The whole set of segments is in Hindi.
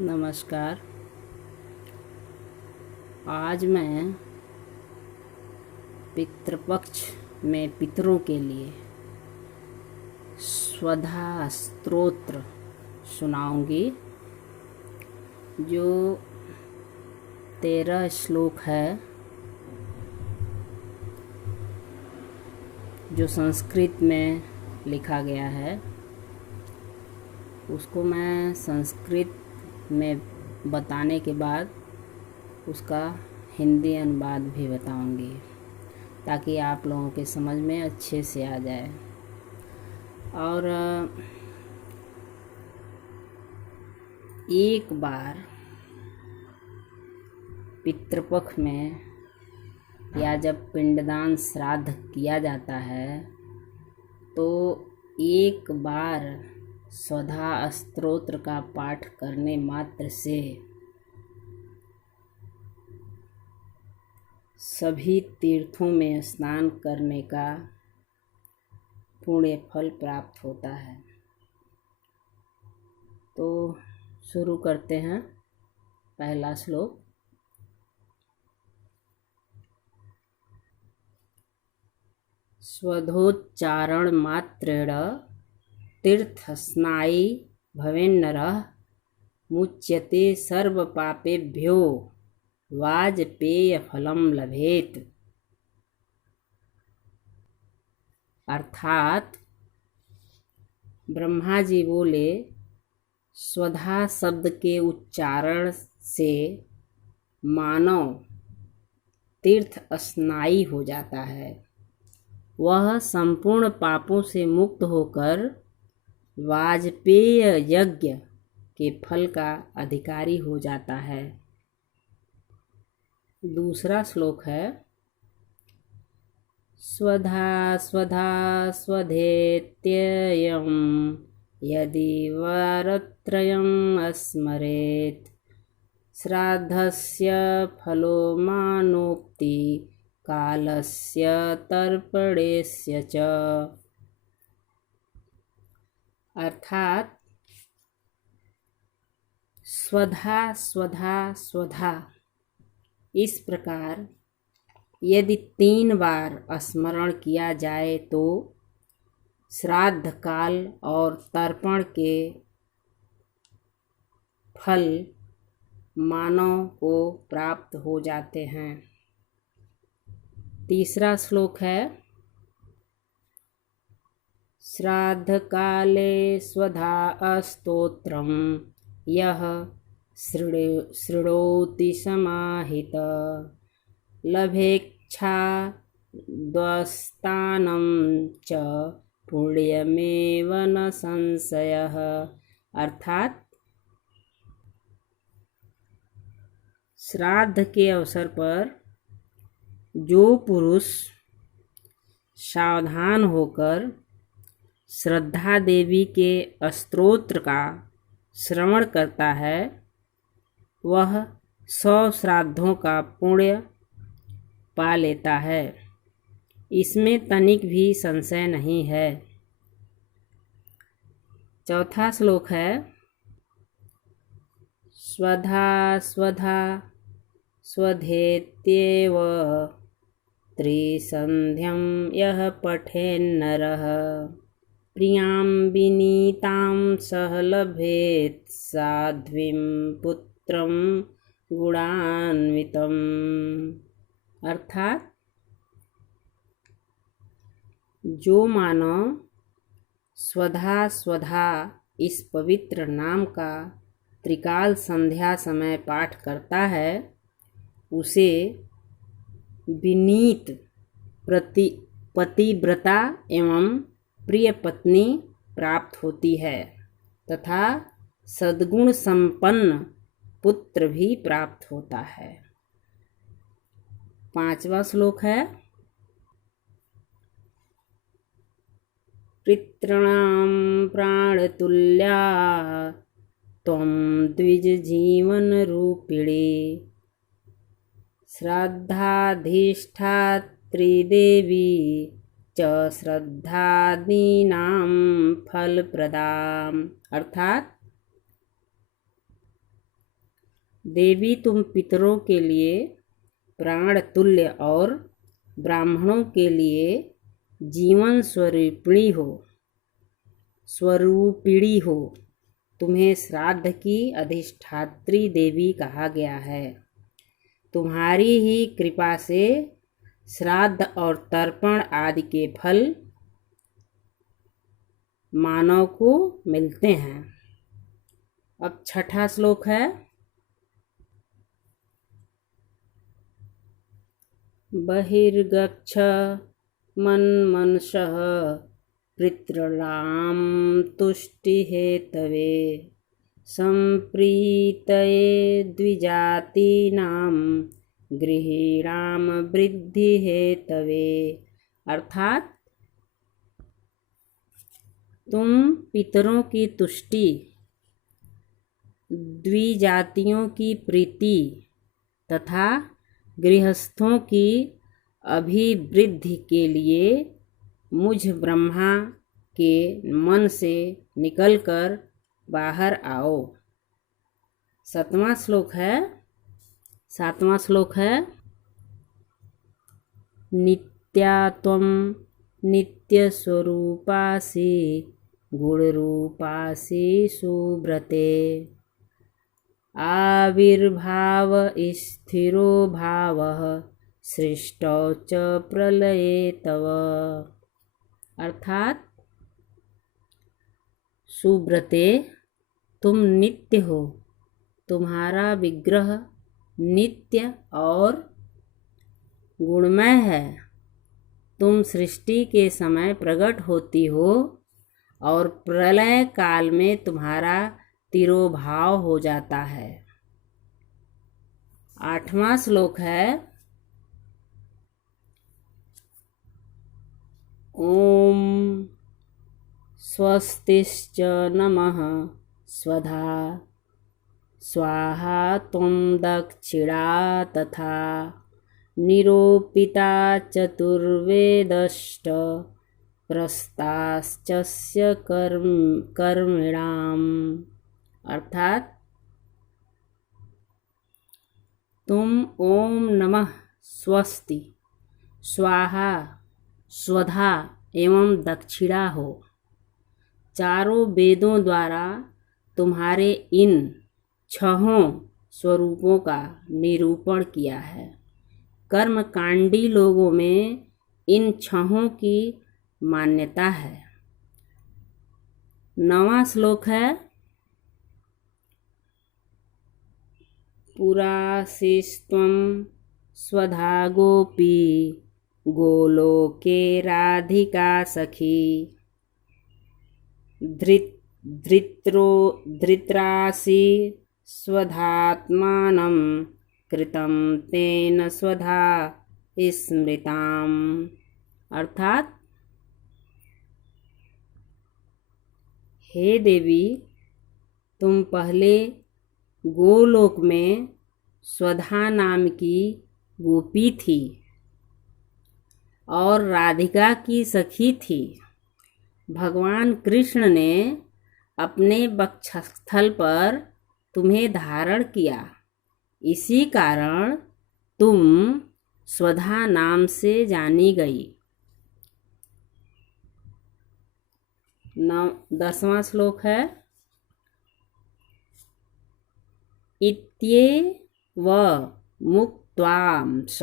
नमस्कार। आज मैं पितृपक्ष में पितरों के लिए स्वधा स्तोत्र सुनाऊंगी। जो 13 श्लोक है, जो संस्कृत में लिखा गया है, उसको मैं संस्कृत में बताने के बाद उसका हिंदी अनुवाद भी बताऊंगी, ताकि आप लोगों के समझ में अच्छे से आ जाए। और एक बार पितृपक्ष में या जब पिंडदान श्राद्ध किया जाता है, तो एक बार स्वधा स्तोत्र का पाठ करने मात्र से सभी तीर्थों में स्नान करने का पुण्य फल प्राप्त होता है। तो शुरू करते हैं। पहला श्लोक। स्वधोच्चारण मात्रेण तीर्थस्नायी भवेन्नरः मुच्यते सर्वपापेभ्यो वाजपेय फलम लभेत। अर्थात ब्रह्मा जी बोले, स्वधा शब्द के उच्चारण से मानव तीर्थ स्नायी हो जाता है। वह संपूर्ण पापों से मुक्त होकर वाजपेय यज्ञ के फल का अधिकारी हो जाता है। दूसरा श्लोक है। स्वधा स्वधा स्वधेत्ययं यदि वरत्रयम् अस्मरेत् श्राद्धस्य फलो मानोक्ति कालस्य तर्पणेस्य च। अर्थात स्वधा स्वधा स्वधा इस प्रकार यदि 3 बार स्मरण किया जाए तो श्राद्ध काल और तर्पण के फल मानव को प्राप्त हो जाते हैं। तीसरा श्लोक है। श्राद्ध काले स्वधा स्तोत्रम यह शृणोति समाहित लभेच्छा द्वस्तानं च पुण्यमेव न संशयः। अर्थात श्राद्ध के अवसर पर जो पुरुष सावधान होकर श्रद्धा देवी के स्तोत्र का श्रवण करता है, वह 100 श्राद्धों का पुण्य पा लेता है। इसमें तनिक भी संशय नहीं है। चौथा श्लोक है। स्वधा स्वधा स्वधेत्येव त्रिसन्ध्यं यः पठेन्नरः प्रियां विनीतां सह लभेत् साध्वीं पुत्रं गुणान्वितम्। अर्थात जो मानव स्वधा स्वधा इस पवित्र नाम का त्रिकाल संध्या समय पाठ करता है, उसे विनीत पतिव्रता एवं प्रिय पत्नी प्राप्त होती है तथा सद्गुण संपन्न पुत्र भी प्राप्त होता है। 5वां श्लोक है। पितॄणां प्राणतुल्या त्वं द्विज जीवन रूपिणी श्रद्धाधिष्ठात्री देवी च श्रद्धादीनां फलप्रदाम्। अर्थात देवी तुम पितरों के लिए प्राण तुल्य और ब्राह्मणों के लिए जीवन स्वरूपिणी हो। तुम्हें श्राद्ध की अधिष्ठात्री देवी कहा गया है। तुम्हारी ही कृपा से श्राद्ध और तर्पण आदि के फल मानव को मिलते हैं। अब छठा श्लोक है। बहिर्गच्छ मन्मनसः पितॄणां तुष्टिहेतवे सम्प्रीतये द्विजातीनां गृहीणां वृद्धिहेतवे। अर्थात तुम पितरों की तुष्टि, द्विजातियों की प्रीति तथा गृहस्थों की अभिवृद्धि के लिए मुझ ब्रह्मा के मन से निकलकर बाहर आओ। सातवां श्लोक है। नित्या त्वं नित्यस्वरूपासि गुणरूपासि सुब्रते आविर्भाव स्थिरो भावः सृष्टौ च प्रलये तव। अर्थात सुब्रते तुम नित्य हो, तुम्हारा विग्रह नित्य और गुणमय है। तुम सृष्टि के समय प्रकट होती हो और प्रलय काल में तुम्हारा तिरोभाव हो जाता है। आठवां श्लोक है। ओम स्वस्तिश्च नमः स्वधा स्वाहा त्वं दक्षिणा तथा निरूपिता चतुर्वेदश्च प्रस्ताश्चस्य कर्मिणाम्। अर्थात तुम ओम नमः स्वस्ति स्वाहा स्वधा एवं दक्षिणा हो। चारों वेदों द्वारा तुम्हारे इन छहों स्वरूपों का निरूपण किया है। कर्मकांडी लोगों में इन छहों की मान्यता है। 9वां श्लोक है। पुरासिस्त्वं स्वधा गोपी गोलोके राधिका सखी धृत्रासि स्वधात्मानं कृतं तेन स्वधा स्मृताम्। अर्थात हे देवी, तुम पहले गोलोक में स्वधा नाम की गोपी थी और राधिका की सखी थी। भगवान कृष्ण ने अपने वक्षस्थल पर तुम्हें धारण किया, इसी कारण तुम स्वधा नाम से जानी गई। 10वां श्लोक है। इत्येव मुक्त्वां स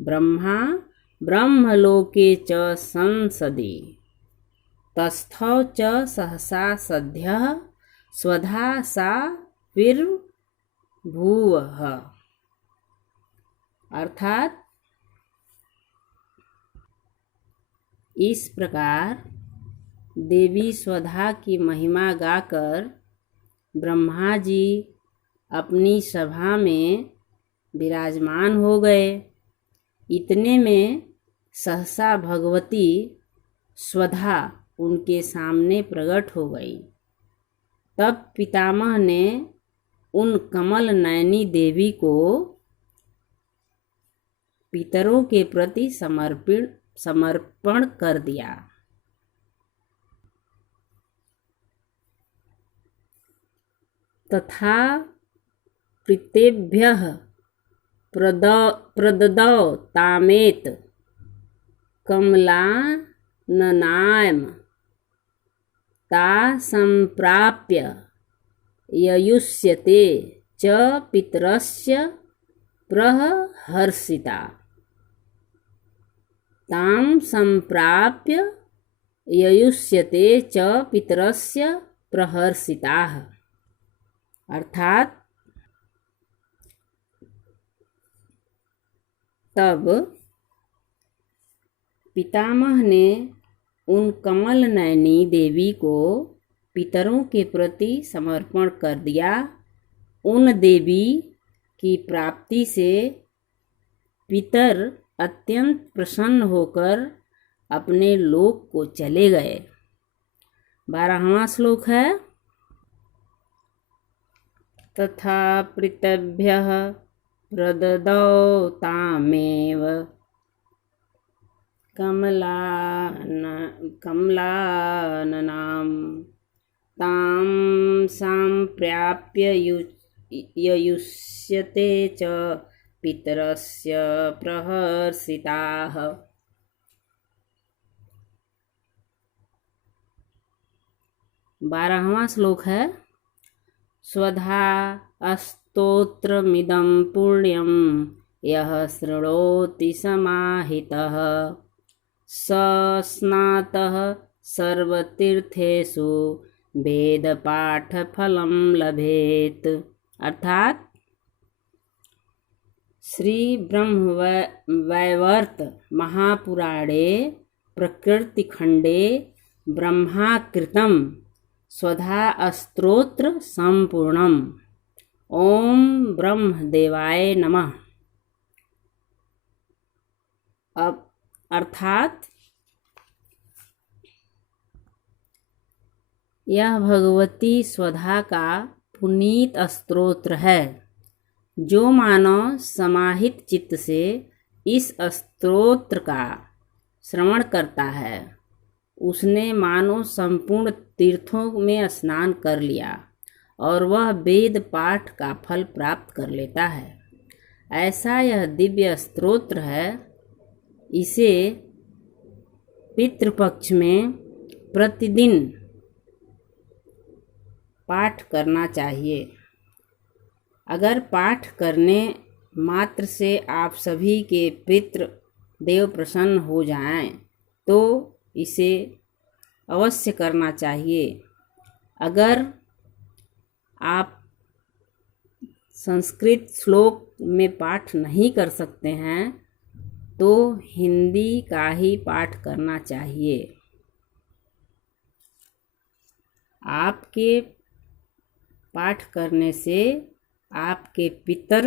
ब्रह्मा ब्रह्मलोके च संसदि तस्थौ च सहसा सद्यः स्वधा सा विर्भुवः। अर्थात इस प्रकार देवी स्वधा की महिमा गाकर ब्रह्मा जी अपनी सभा में विराजमान हो गए। इतने में सहसा भगवती स्वधा उनके सामने प्रकट हो गई। तब पितामह ने उन कमल नयनी देवी को पितरों के प्रति समर्पण कर दिया। तथा पितृभ्यः प्रददौ तामेत कमलाननाम ता संप्राप्य ययुष्यते च पितरस्य प्रहर्षिता। तां संप्राप्य ययुष्यते च पितरस्य प्रहर्षिताः। अर्थात तब पितामह ने उन कमल नयनी देवी को पितरों के प्रति समर्पण कर दिया। उन देवी की प्राप्ति से पितर अत्यंत प्रसन्न होकर अपने लोक को चले गए। 12वां श्लोक है, तथा पितृभ्यः प्रददौ तामेव कमलाननां तां संप्राप्य ययुष्यते च पितरस्य प्रहर्षिताः। 12वां श्लोक है, स्वधा स्तोत्रमिदं पुण्यं यः शृणोति समाहितः स स्नातः सर्वतीर्थेषु वेदपाठफलं लभेत। अर्थात श्री ब्रह्मवैवर्त महापुराणे प्रकृतिखंडे ब्रह्माकृतं स्वधा स्तोत्र संपूर्णम। ओम ब्रह्मदेवाय नमः। अब अर्थात यह भगवती स्वधा का पुनीत स्तोत्र है। जो मानव समाहित चित्त से इस स्तोत्र का श्रवण करता है उसने मानो संपूर्ण तीर्थों में स्नान कर लिया और वह वेद पाठ का फल प्राप्त कर लेता है। ऐसा यह दिव्य स्तोत्र है। इसे पितृपक्ष में प्रतिदिन पाठ करना चाहिए। अगर पाठ करने मात्र से आप सभी के पितृ देव प्रसन्न हो जाएं तो इसे अवश्य करना चाहिए। अगर आप संस्कृत श्लोक में पाठ नहीं कर सकते हैं तो हिंदी का ही पाठ करना चाहिए। आपके पाठ करने से आपके पितर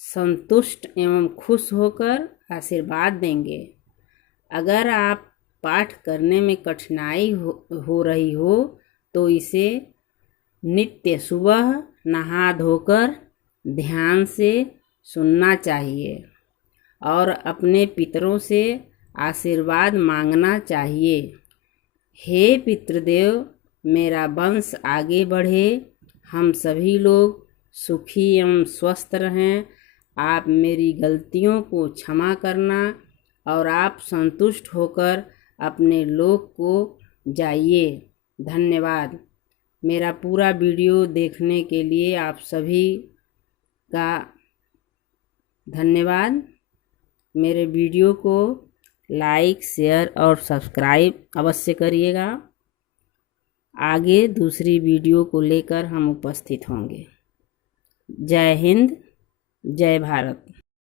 संतुष्ट एवं खुश होकर आशीर्वाद देंगे। अगर आप पाठ करने में कठिनाई हो रही हो तो इसे नित्य सुबह नहा धोकर ध्यान से सुनना चाहिए और अपने पितरों से आशीर्वाद मांगना चाहिए। हे पितृदेव, मेरा वंश आगे बढ़े, हम सभी लोग सुखी एवं स्वस्थ रहें। आप मेरी गलतियों को क्षमा करना और आप संतुष्ट होकर अपने लोक को जाइए। धन्यवाद। मेरा पूरा वीडियो देखने के लिए आप सभी का धन्यवाद। मेरे वीडियो को लाइक, शेयर और सब्सक्राइब अवश्य करिएगा। आगे दूसरी वीडियो को लेकर हम उपस्थित होंगे। जय हिंद, जय भारत।